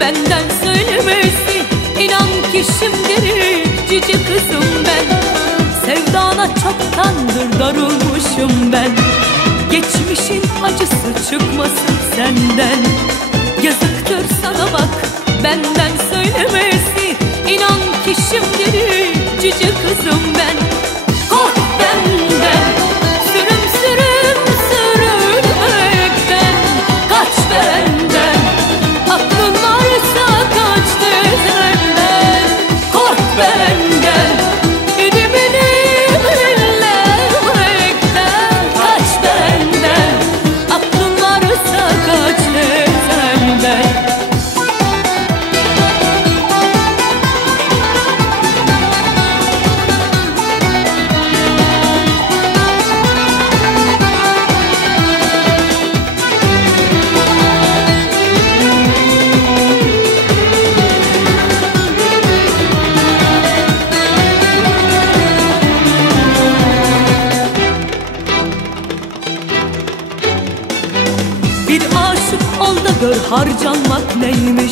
benden söylemesi. İnan ki şimdilik cici kızım ben. Sevdana çoktandır darılmışım ben. Geçmişin acısı çıkmasın senden. Yazıktır sana bak, benden söylemesi. İnan ki şimdilik cici kızım ben. Kork benden, sürüm sürüm sürünmekten. Kaç benden, aklın varsa kaç tezenden. Kork benden, idim idim inlemekten. Kaç benden, aklın varsa kaç tezenden. Bir aşık ol da gör harcanmak neymiş.